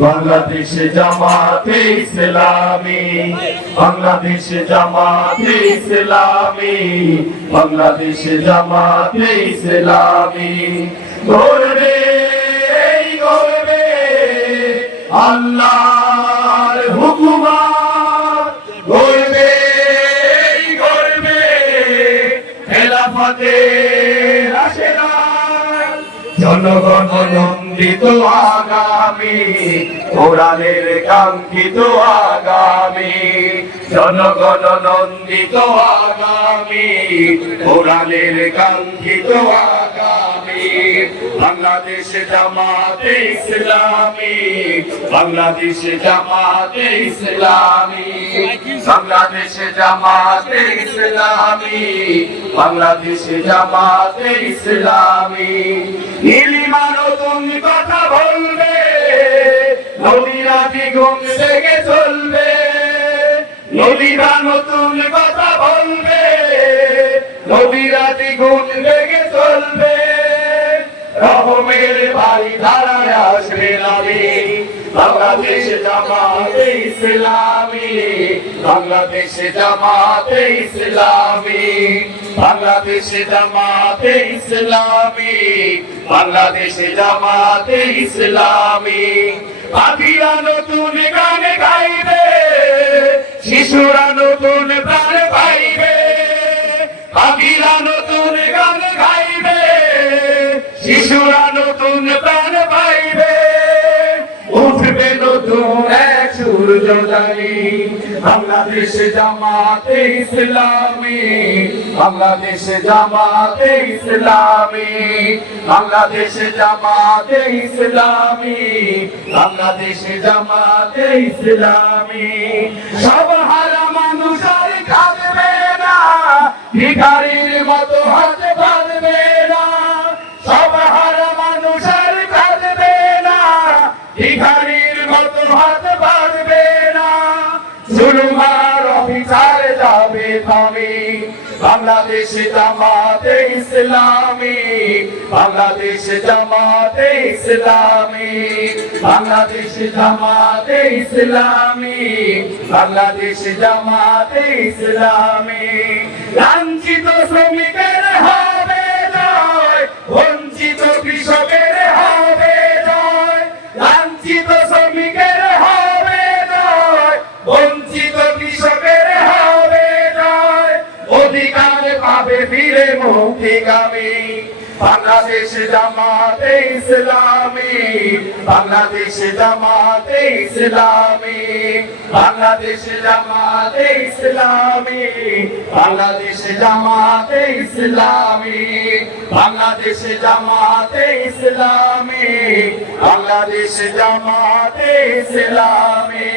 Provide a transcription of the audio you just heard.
বাংলাদেশ জামাতে ইসলামী, বাংলাদেশ জামাতে ইসলামী, বাংলাদেশ জামাতে ইসলামী। গর্বে গর্বে আল্লাহর হুকুমত, গর্বে গর্বে খেলাফতের আশীর্বাদ। জনগণ নন্দিত আগামী, কোরআনের কাঙ্ক্ষিত আগামী। জনগণ নন্দিত আগামী, কোরআনের কাঙ্ক্ষিত আগামী। বাংলাদেশ জামাতে ইসলামী, বাংলাদেশ জামাতে ইসলামী, বাংলাদেশ জামাতে ইসলামী, বাংলাদেশ জামাতে ইসলামী। নীলিমা নতুন কথা বলবে, নদীরা দ্বিগুণ থেকে চলবে। নদীরা নতুন কথা বলবে, নদীরা দ্বিগুণ থেকে চলবে। রহমের বাড়ি ধারায় আসবে নবী। বাংলাদেশ জামাতে ইসলামী, বাংলাদেশ জামাতে ইসলামী, বাংলাদেশ জামাতে ইসলামী, বাংলাদেশ জামাতে ইসলামী। পাখিরা নতুন গান গাইবে, শিশুরা নতুন প্রাণ পাইবে। পাখিরা নতুন গান গাইবে, শিশুরা নতুন প্রাণ পাইবে। উঠবে নতুন এক সূর্যোদয়। বাংলাদেশ জামাতে ইসলামী, বাংলাদেশ জামাতে ইসলামী, বাংলাদেশ জামাতে ইসলামী, বাংলাদেশ জামাতে ইসলামী। সব হারা মানুষ আর কাঁদবে না, ভিখারির মতো হাত বাঁধবে না। সব হারা মানুষ আর কাঁদবে না, ভিখারির মতো হাত বাঁধবে না। জুলুম আর অবিচার যাবে থামে। বাংলাদেশ জামাতে ইসলামী, বাংলাদেশ জামাতে ইসলামী, বাংলাদেশ জামাতে ইসলামী, বাংলাদেশ জামাতে ইসলামী। লাঞ্ছিত শ্রমিকের হবে জয়, বঞ্চিত কৃষকের হবে জয়। লাঞ্ছিত শ্রমিকের হবে জয়, বঞ্চিত কৃষকের হবে জয়। অধিকার পাবে ফিরে মুক্তিকামী। বাংলাদেশ জামাতে ইসলামী, বাংলাদেশ জামাতে ইসলামী, বাংলাদেশ জামাতে ইসলামী, বাংলাদেশ জামাতে ইসলামী, বাংলাদেশ জামাতে ইসলামী, বাংলাদেশ জামাতে ইসলামী।